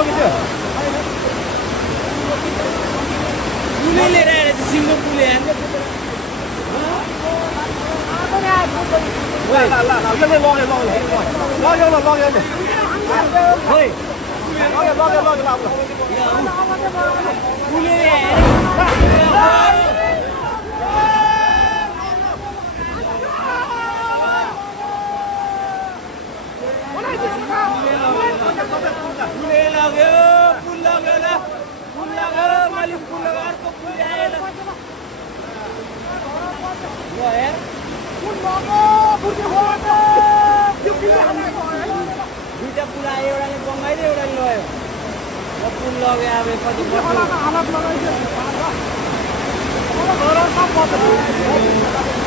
लगिदियो पुलै लिएर आएर चाहिँ सिङ्गो पुल यहाँ पुलै लाग्यो पुल लाग्यो ल पुल लाग्यो मैले पुल लगाएर अर्को पुल आएन दुईटा पुल आयो एउटाले बङ्गाइदियो एउटाले लग्यो र पुल लग्यो अब कति वर्ष